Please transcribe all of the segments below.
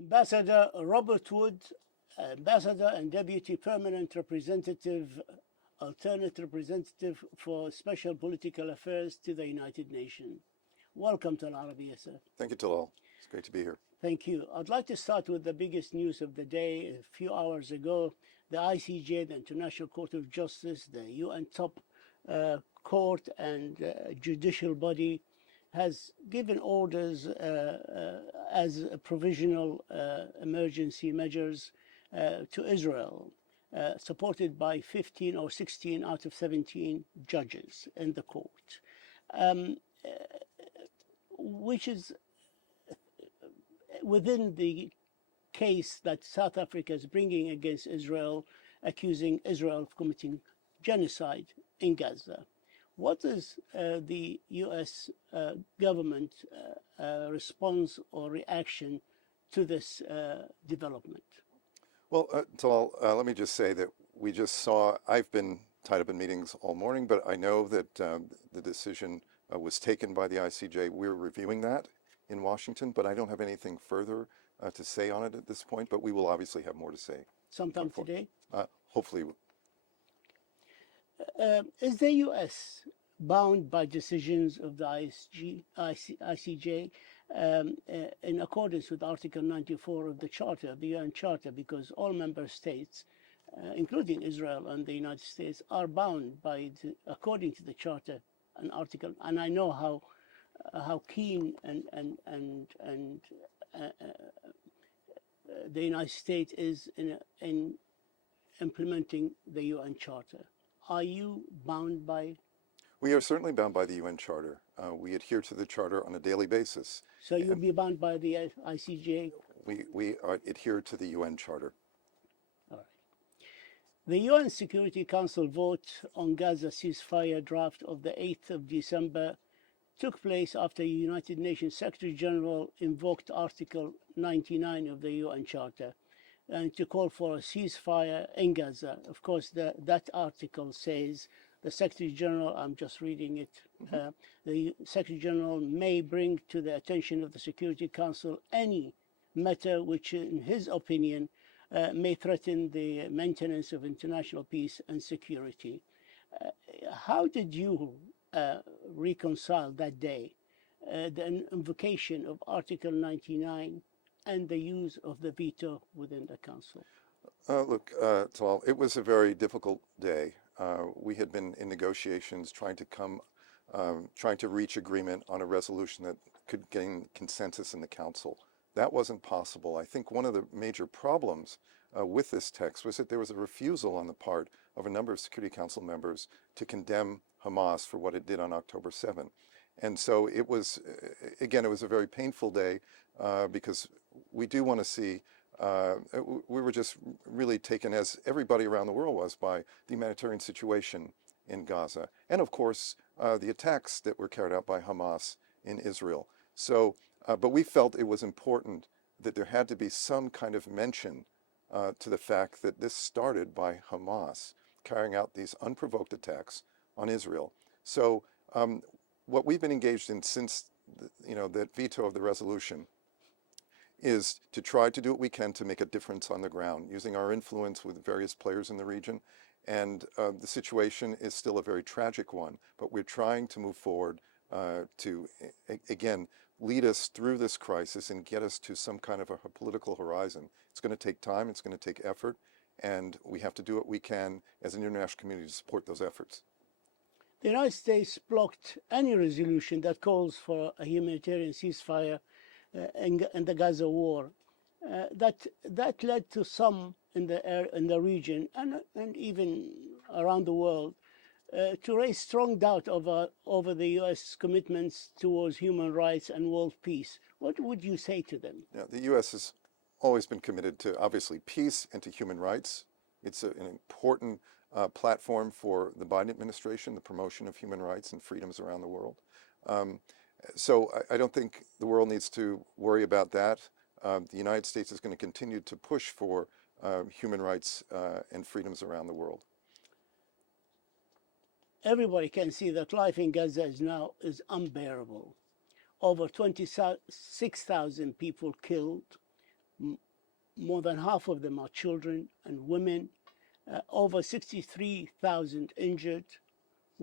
Ambassador Robert Wood, Ambassador and Deputy Permanent Representative, Alternate Representative for Special Political Affairs to the United Nations. Welcome to Al Arabiya, sir. Thank you, Talal. It's great to be here. Thank you. I'd like to start with the biggest news of the day. A few hours ago, the ICJ, the International Court of Justice, the UN top court and judicial body, has given orders as provisional emergency measures to Israel, supported by 15 or 16 out of 17 judges in the court, which is within the case that South Africa is bringing against Israel, accusing Israel of committing genocide in Gaza. What is the U.S. government response or reaction to this development? Well, Talal, let me just say that we just saw, I've been tied up in meetings all morning, but I know that the decision was taken by the ICJ. We're reviewing that in Washington, but I don't have anything further to say on it at this point, but we will obviously have more to say. Sometime today? Hopefully. Is the U.S. bound by decisions of the ICJ in accordance with Article 94 of the Charter, the UN Charter, because all member states, including Israel and the United States, are bound by, according to the Charter, an article, and I know how keen and the United States is in implementing the UN Charter. Are you bound by? We are certainly bound by the UN Charter. We adhere to the Charter on a daily basis. So you'll be bound by the ICJ? We adhere to the UN Charter. All right. The UN Security Council vote on Gaza ceasefire draft of the 8th of December took place after United Nations Secretary General invoked Article 99 of the UN Charter and to call for a ceasefire in Gaza. Of course, that article says the Secretary General, I'm just reading it, the Secretary General may bring to the attention of the Security Council any matter which, in his opinion, may threaten the maintenance of international peace and security. How did you reconcile that day the invocation of Article 99 and the use of the veto within the Council? Look, Talal, it was a very difficult day. We had been in negotiations trying to reach agreement on a resolution that could gain consensus in the Council. That wasn't possible. I think one of the major problems with this text was that there was a refusal on the part of a number of Security Council members to condemn Hamas for what it did on October 7. And so it was, again, it was a very painful day because we do want to see, we were just really taken, as everybody around the world was, by the humanitarian situation in Gaza. And of course, the attacks that were carried out by Hamas in Israel. So, but we felt it was important that there had to be some kind of mention to the fact that this started by Hamas carrying out these unprovoked attacks on Israel. So what we've been engaged in since that veto of the resolution is to try to do what we can to make a difference on the ground, using our influence with various players in the region. And the situation is still a very tragic one, but we're trying to move forward to, again, lead us through this crisis and get us to some kind of a political horizon. It's going to take time, it's going to take effort, and we have to do what we can as an international community to support those efforts. The United States blocked any resolution that calls for a humanitarian ceasefire in the Gaza war. That led to some in the region and even around the world to raise strong doubt over the U.S. commitments towards human rights and world peace. What would you say to them? Yeah, the U.S. has always been committed to, obviously, peace and to human rights. It's an important platform for the Biden administration, the promotion of human rights and freedoms around the world. So I don't think the world needs to worry about that. The United States is going to continue to push for human rights and freedoms around the world. Everybody can see that life in Gaza is unbearable. Over 26,000 people killed, More than half of them are children and women. Over 63,000 injured.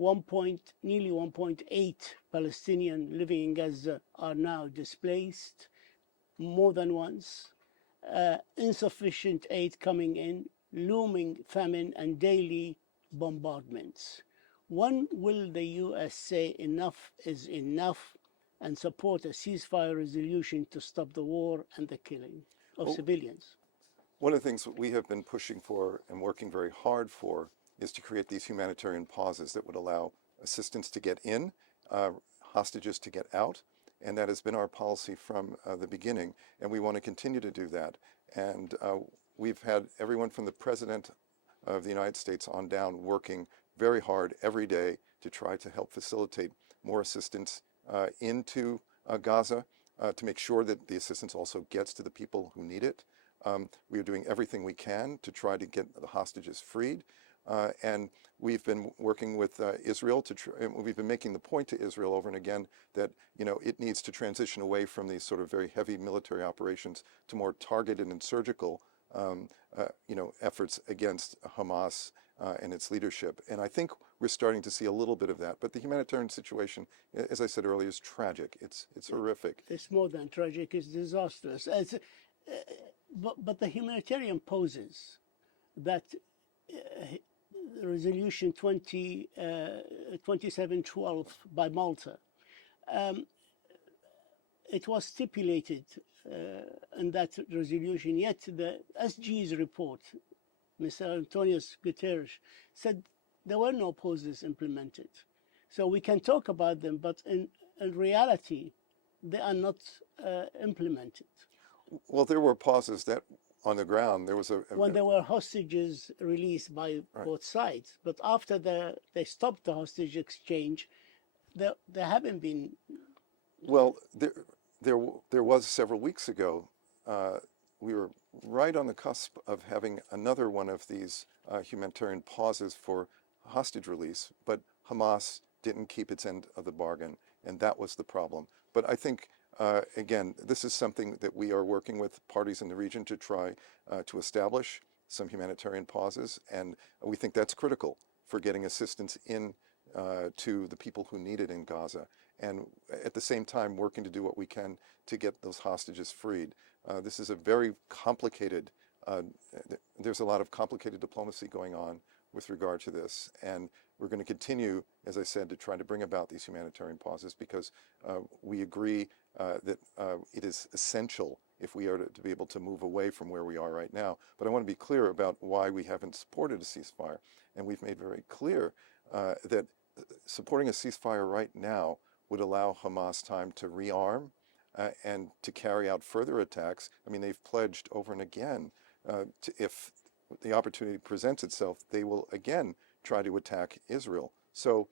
Nearly 1.8 Palestinians living in Gaza are now displaced more than once. Insufficient aid coming in, looming famine, and daily bombardments. When will the US say enough is enough and support a ceasefire resolution to stop the war and the killing of civilians? One of the things that we have been pushing for and working very hard for is to create these humanitarian pauses that would allow assistance to get in, hostages to get out, and that has been our policy from the beginning, and we want to continue to do that. And we've had everyone from the President of the United States on down working very hard every day to try to help facilitate more assistance into Gaza, to make sure that the assistance also gets to the people who need it. We are doing everything we can to try to get the hostages freed. And we've been working with Israel we've been making the point to Israel over and again that, it needs to transition away from these sort of very heavy military operations to more targeted and surgical, efforts against Hamas and its leadership. And I think we're starting to see a little bit of that. But the humanitarian situation, as I said earlier, is tragic. It's horrific. It's more than tragic. It's disastrous. But the humanitarian poses that Resolution 2712 by Malta, it was stipulated in that resolution, yet the SG's report, Mr. Antonio Guterres, said there were no pauses implemented. So we can talk about them, but in reality, they are not implemented. Well, there were pauses that on the ground. There was when there were hostages released by both sides, but after they stopped the hostage exchange, there haven't been. Well, there was several weeks ago. We were right on the cusp of having another one of these humanitarian pauses for hostage release, but Hamas didn't keep its end of the bargain, and that was the problem. But I think. Again, this is something that we are working with parties in the region to try to establish some humanitarian pauses, and we think that's critical for getting assistance in to the people who need it in Gaza, and at the same time working to do what we can to get those hostages freed. This is a very complicated, there's a lot of complicated diplomacy going on with regard to this, and we're going to continue, as I said, to try to bring about these humanitarian pauses because we agree that it is essential if we are to be able to move away from where we are right now. But I want to be clear about why we haven't supported a ceasefire. And we've made very clear that supporting a ceasefire right now would allow Hamas time to rearm and to carry out further attacks. I mean, they've pledged over and again if the opportunity presents itself, they will again try to attack Israel. So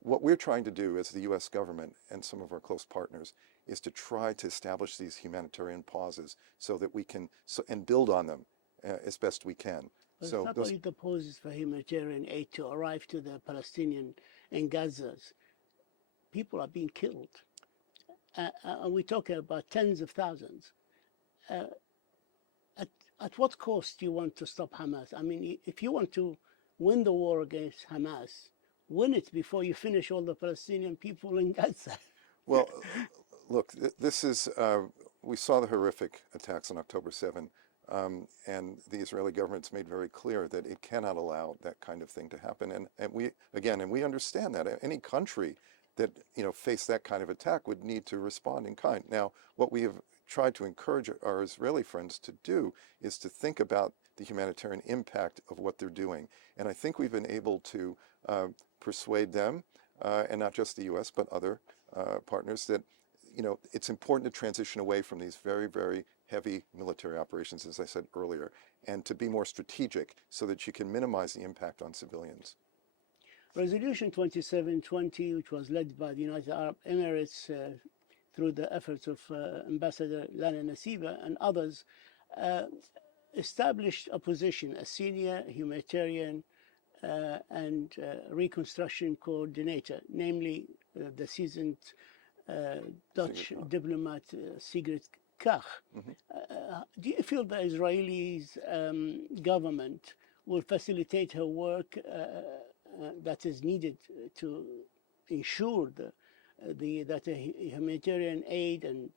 what we're trying to do as the U.S. government and some of our close partners is to try to establish these humanitarian pauses so that we can and build on them as best we can. But So it's not only the pauses for humanitarian aid to arrive to the Palestinian in Gaza. People are being killed. And we're talking about tens of thousands. At what cost do you want to stop Hamas? I mean, if you want to win the war against Hamas, win it before you finish all the Palestinian people in Gaza. Well, look, this is, we saw the horrific attacks on October 7, and the Israeli government's made very clear that it cannot allow that kind of thing to happen. And we understand that. Any country that, faced that kind of attack would need to respond in kind. Now, what we have tried to encourage our Israeli friends to do is to think about the humanitarian impact of what they're doing. And I think we've been able to persuade them, and not just the U.S., but other partners, that it's important to transition away from these very, very heavy military operations, as I said earlier, and to be more strategic so that you can minimize the impact on civilians. Resolution 2720, which was led by the United Arab Emirates through the efforts of Ambassador Lana Nasiba and others, established a position, a senior humanitarian and reconstruction coordinator, namely the seasoned Dutch diplomat Sigrid Kach. Do you feel the Israelis government will facilitate her work that is needed to ensure that humanitarian aid and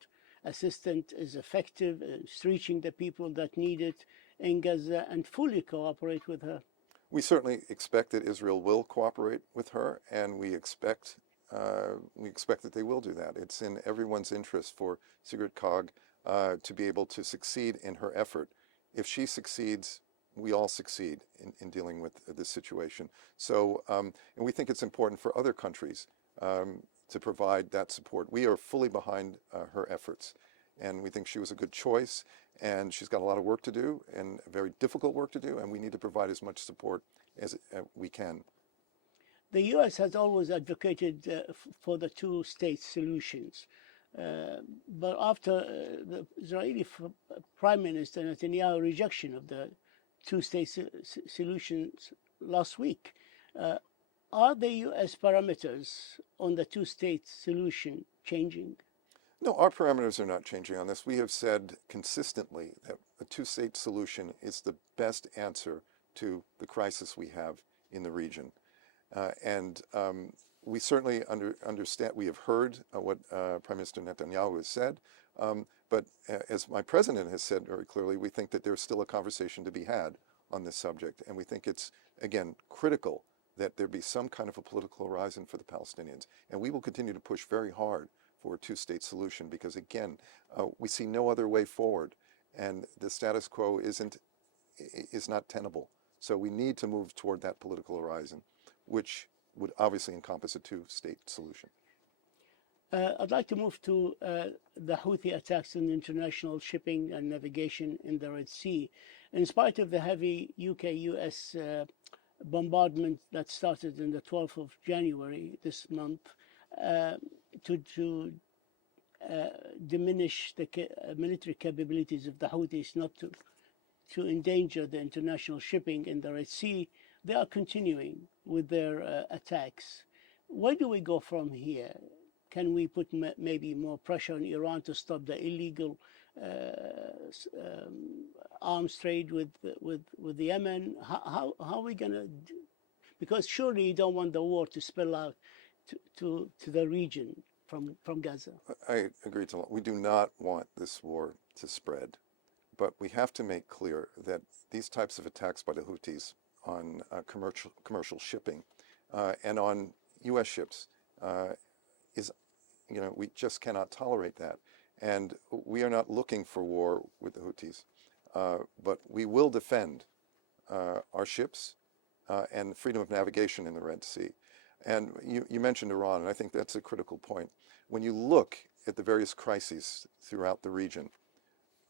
assistance is effective, it's reaching the people that need it in Gaza, and fully cooperate with her? We certainly expect that Israel will cooperate with her, and we expect that they will do that. It's in everyone's interest for Sigrid Kaag to be able to succeed in her effort. If she succeeds, we all succeed in dealing with this situation. So, and we think it's important for other countries to provide that support. We are fully behind her efforts, and we think she was a good choice, and she's got a lot of work to do, and very difficult work to do, and we need to provide as much support as we can. The U.S. has always advocated for the two-state solutions, but after the Israeli Prime Minister Netanyahu's rejection of the two-state solutions last week, are the U.S. parameters on the two-state solution changing? No, our parameters are not changing on this. We have said consistently that a two-state solution is the best answer to the crisis we have in the region. And we certainly understand, we have heard what Prime Minister Netanyahu has said, but as my president has said very clearly, we think that there's still a conversation to be had on this subject. And we think it's, again, critical that there be some kind of a political horizon for the Palestinians. And we will continue to push very hard for a two-state solution because, again, we see no other way forward. And the status quo is not tenable. So we need to move toward that political horizon, which would obviously encompass a two-state solution. I'd like to move to the Houthi attacks on international shipping and navigation in the Red Sea. In spite of the heavy UK-US bombardment that started on the 12th of January this month to diminish the military capabilities of the Houthis not to endanger the international shipping in the Red Sea, they are continuing with their attacks. Where do we go from here? Can we put maybe more pressure on Iran to stop the illegal arms trade with the Yemen? How are we going to do? Because surely you don't want the war to spill out to the region from Gaza. I agree. We do not want this war to spread, but we have to make clear that these types of attacks by the Houthis on commercial shipping and on U.S. ships we just cannot tolerate that. And we are not looking for war with the Houthis, but we will defend our ships and freedom of navigation in the Red Sea. And you mentioned Iran, and I think that's a critical point. When you look at the various crises throughout the region,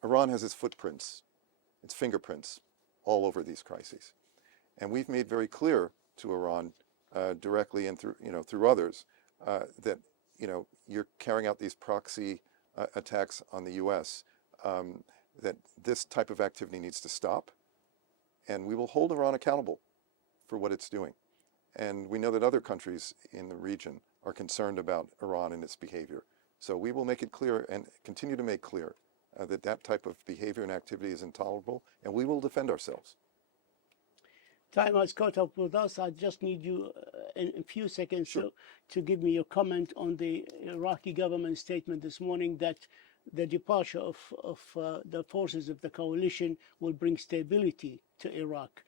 Iran has its footprints, its fingerprints all over these crises. And we've made very clear to Iran directly and through others that you're carrying out these proxy attacks on the U.S., that this type of activity needs to stop, and we will hold Iran accountable for what it's doing. And we know that other countries in the region are concerned about Iran and its behavior. So we will make it clear and continue to make clear that that type of behavior and activity is intolerable, and we will defend ourselves. Time has caught up with us. I just need you in a few seconds Sure. to give me your comment on the Iraqi government statement this morning that the departure of the forces of the coalition will bring stability to Iraq.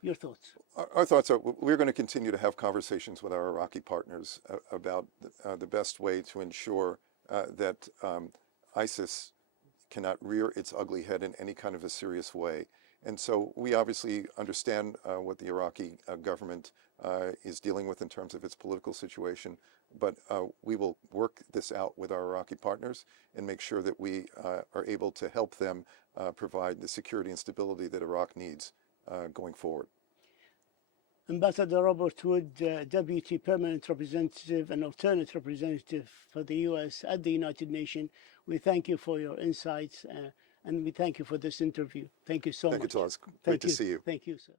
Your thoughts? Our thoughts are we're going to continue to have conversations with our Iraqi partners about the best way to ensure that ISIS cannot rear its ugly head in any kind of a serious way. And so we obviously understand what the Iraqi government is dealing with in terms of its political situation, but we will work this out with our Iraqi partners and make sure that we are able to help them provide the security and stability that Iraq needs going forward. Ambassador Robert Wood, Deputy Permanent Representative and Alternate Representative for the U.S. at the United Nations, we thank you for your insights and we thank you for this interview. Thank you so much. Thank you, Todd. Great to see you. Thank you, sir.